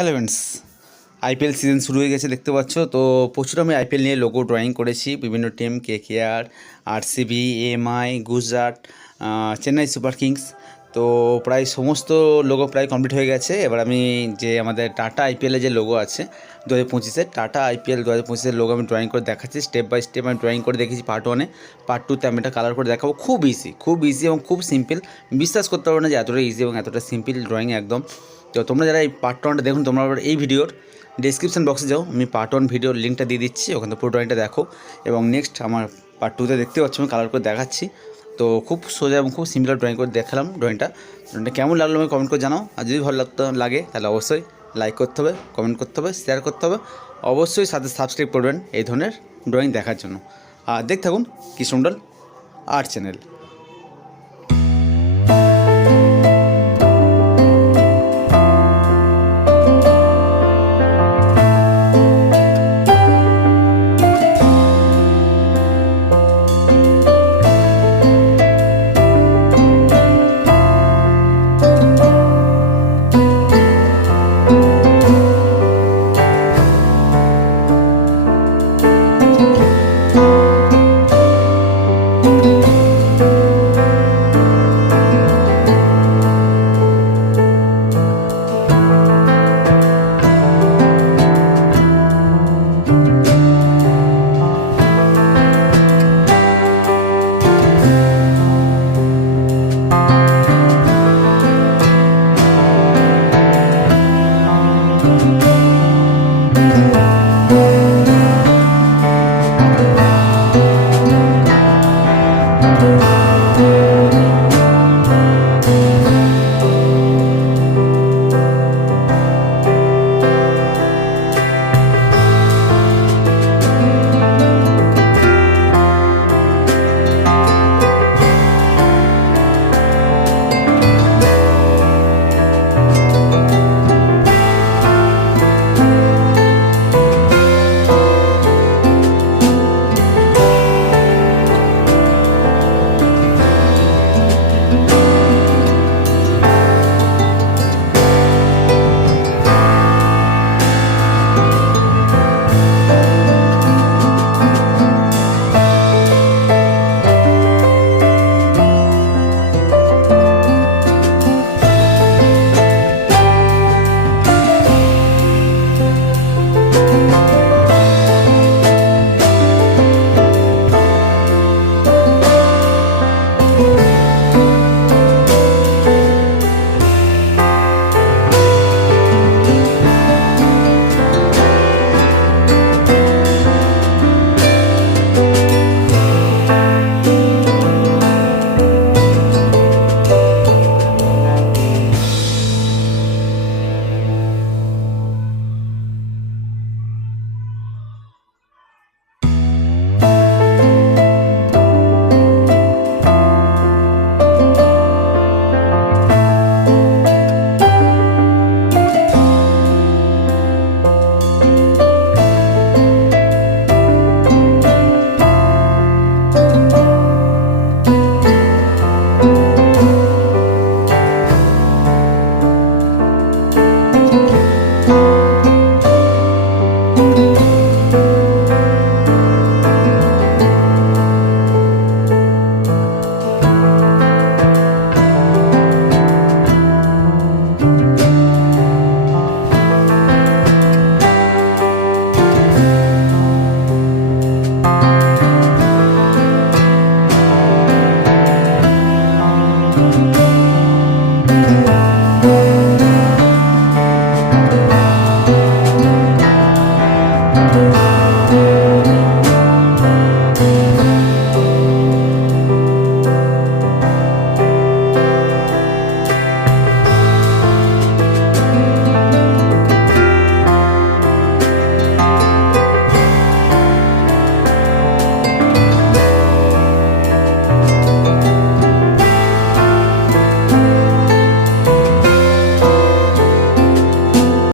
Hello friends, IPL season শুরু হয়ে গেছে দেখতে পাচ্ছ। তো প্রচুর আমি আইপিএল নিয়ে লোগো ড্রয়িং করেছি বিভিন্ন team KKR, RCB, MI, Gujarat, Chennai super kings. তো প্রায় সমস্ত লোগো প্রায় কমপ্লিট হয়ে গেছে। এবার আমি যে আমাদের টাটা আইপিএলের যে লোগো আছে 2025-এর টাটা আইপিএল 2025-এর লোগো আমি ড্রয়িং করে দেখাচ্ছি। স্টেপ বাই স্টেপ আমি ড্রয়িং করে দেখেছি পার্ট 1-এ। পার্ট 2-তে আমি এটা কালার করে দেখাবো। খুব ইজি এবং খুব সিম্পল। বিশ্বাস করতে পারবে না যে এতটা ইজি এবং এতটা সিম্পল ড্রয়িং একদম। তো তোমরা যারা এই পার্ট 1টা দেখুন, তোমরা আবার এই ভিডিওর ডেসক্রিপশন বক্সে যাও, আমি পার্ট 1 ভিডিওর লিঙ্কটা দিয়ে দিচ্ছি, ওখানে পুরো ড্রয়িংটা দেখো। এবং নেক্সট আমার পার্ট 2-তে দেখতে পাচ্ছ আমি কালার করে দেখাচ্ছি। তো খুব সোজা এবং খুব সিম্পল ড্রয়িং করে দেখালাম। ড্রয়িংটা কেমন লাগলো আমি কমেন্ট করে জানাও। আর যদি ভালো লাগে তাহলে অবশ্যই লাইক করতে হবে, কমেন্ট করতে হবে, শেয়ার করতে হবে। অবশ্যই সাথে সাবস্ক্রাইব করবেন এই ধরনের ড্রয়িং দেখার জন্য। আর দেখতে থাকুন কৃষ্ণমন্ডল আর্ট চ্যানেল।